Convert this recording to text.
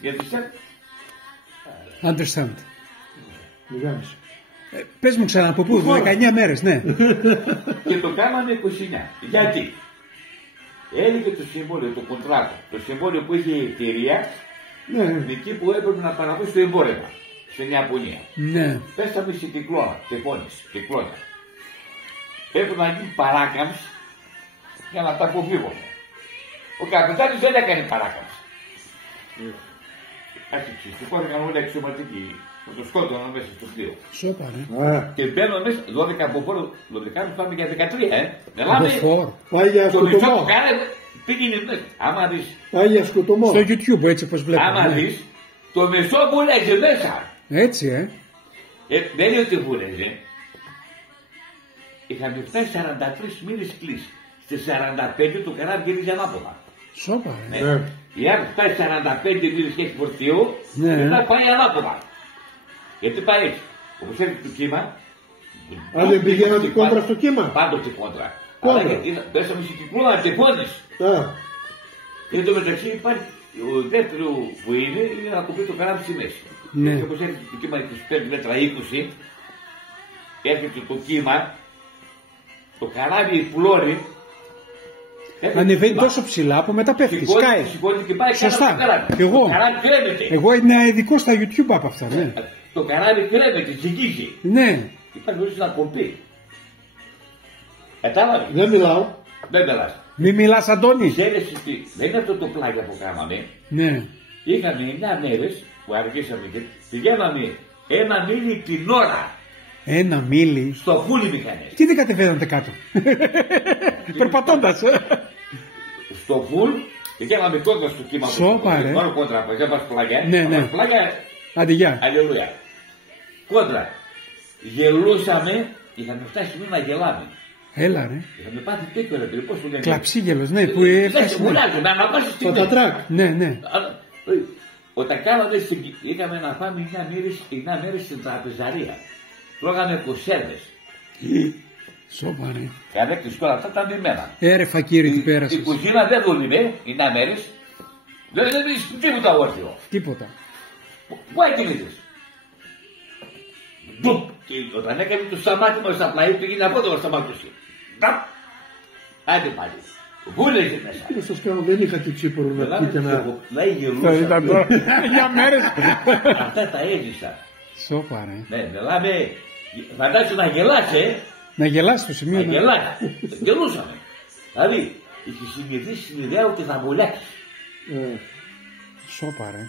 Γιατί σε... Understand. Μιγάμισε. Πες μου ξανά από πού, 19 μέρες, ναι. Και το κάνανε 29. Γιατί? Έλεγε το συμβόλαιο, το κοντράτο, το συμβόλαιο που είχε η εταιρεία, Ναι. εκεί που έπρεπε να παραβεί στο εμπόρευμα, στην Ιαπωνία. Ναι. Πέσαμε σε κυκλώνα, κυκλώνα. Έπρεπε να γίνει παράκαμψη για να τα αποφύγουμε. Ο καπιτάνης δεν έκανε παράκαμψη. Άρχισε, σηκώθηκαν όλοι αξιωματικοί, που το σκότωναν μέσα στο πλοίο. Σόπα, ρε. Και μπαίνω μέσα, 12 από φόρο, 12 πάμε για 13, Από φόρ. Πάει για το μισό σκοτωμό. που κάνε, πήγαινε μέσα. Άμα δεις, Πάει για σκοτωμό. Στο YouTube, έτσι όπως βλέπουμε. άμα Ναι. δεις, το μισό βούλεζε μέσα. Έτσι, Δεν είναι ότι βούλεζε. Είχαμε φτάσει 43 μήνες κλείσει. Στις 45 το καράβι γύριζε ανάποδα. Σόπα, ρε. Ναι. Εάν φτάσει 45 μήνες και έχει φορτίο, Ναι. μετά πάει ανάποδα. Γιατί πάει έτσι. Όπως έρχεται το κύμα. Αν δεν πηγαίνατε κόντρα στο κύμα. Πάντοτε κόντρα. Κόντρα. Αλλά γιατί πέσαμε σε κυκλώνα και πόνες. Εν τω μεταξύ υπάρχει ο δεύτερο που είναι να κουμπί το καράβι στη μέση. Ναι. Και όπως έρχεται το κύμα 25 μέτρα 20, έρχεται το κύμα, το καράβι πλώρει. Ανεβαίνει τόσο ψηλά που μετά πέφτει, σκάει. Σηκώνει και πάει Σωστά. κάτω από το καράβι. Κι εγώ. Το καράβι κρέμεται. Εγώ είμαι ειδικό στα YouTube από αυτά, ναι. Το καράβι κρέμεται, ζυγίζει. Ναι. Υπάρχει χωρίς να κοπεί. Κατάλαβε. Δεν μιλάω. Δεν περάσει. Μη μιλάς, Αντώνη. Ξέρεις ότι δεν είναι αυτό το πλάγια που κάναμε. Ναι. Είχαμε 9 μέρες που αργήσαμε και πηγαίναμε 1 μίλι την ώρα. 1 μίλι. Στο φούλι μηχανές. Τι δεν κατεβαίνατε κάτω. Περπατώντας. Στο φουλ και κάναμε κόντρα στο κύμα. Σόπα, ρε. Μόνο κόντρα, που δεν πας πλάγια. Ναι, ναι. Πας πλάγια, Άντε, γεια. αλληλούια. Κόντρα. Γελούσαμε, είχαμε φτάσει σημείο να γελάμε. Έλα, ρε. Είχαμε πάθει τέτοιο ρε παιδί, πώς το λένε. Κλαψίγελος, ναι, που Δεν έφτασε. σε βουλάζει, με αναπάσεις στην Πατατράκ. Ναι, ναι. Όταν κάναμε, είχαμε να πάμε 9 μέρες στην τραπεζαρία. Τρώγαμε κονσέρβες. Σόπα, ρε. Κάναμε τη σκόλα, αυτά ήταν εμένα. Ρε φακύρι, τι Η πέρασες. κουζίνα δεν δούλευε 9 μέρες. Δεν βρίσκει τίποτα όρθιο. Τίποτα. Πού έκοιμητες. Ντουπ. Και όταν έκανε το σταμάτημα στα πλαί, πήγαινε από εδώ να σταματούσε. Νταπ. Άντε πάλι. Βούλεζε μέσα. Τι να σας κάνω, δεν είχα τη τσίπορο να πείτε να... Λέει γελούσα. Για μέρες. Αυτά τα έζησα. Σόπα, ρε. Ναι, μιλάμε. Φαντάζεσαι να γελάσαι. Να γελάσει στο σημείο. Να να- γελάσει. Γελούσαμε. Δηλαδή, είχε συνειδήσει την ιδέα ότι θα βολέξει. Σόπα, ρε.